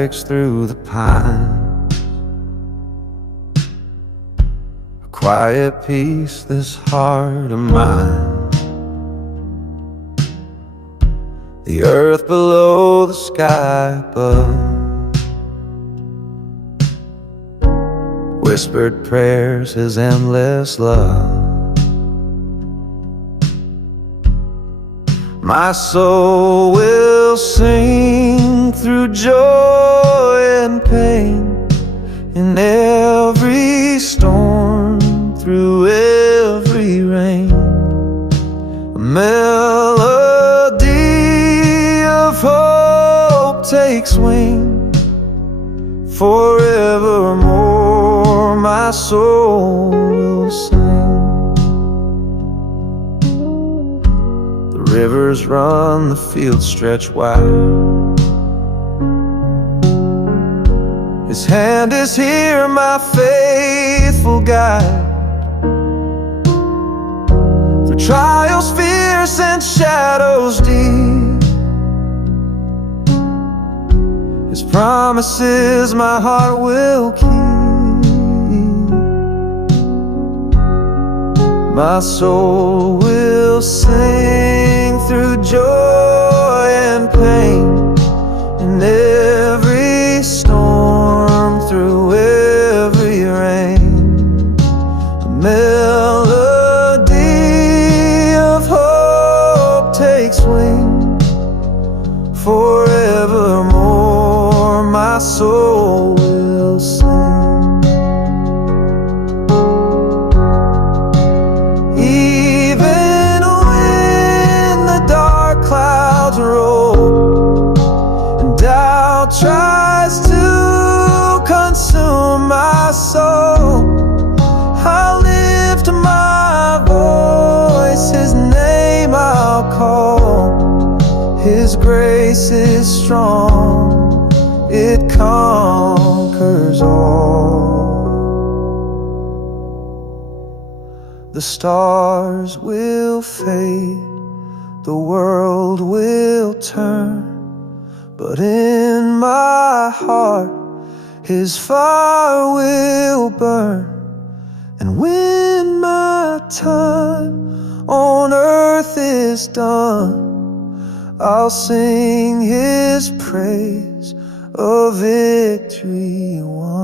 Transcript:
breaks through the pine. A quiet peace, this heart of mine. The earth below, the sky above. Whispered prayers, his endless love. My soul will sing through joy and pain, in every storm, through every rain. A melody of hope takes wing. Forevermore my soul will sing. The rivers run, the fields stretch wide. His hand is here, my faithful guide. Through trials fierce and shadows deep, His promises my heart will keep. My soul will sing through joy and pain, in every storm, through every rain. A melody of hope takes wing. Forevermore my soul will sing. Even when the dark clouds roll and doubt tries to consume my soul, I'll lift my voice, His name I'll call. His grace is strong, it conquers all. The stars will fade, the world will turn, but in my heart His fire will burn. And when my time on earth is done, I'll sing His praise, a victory won.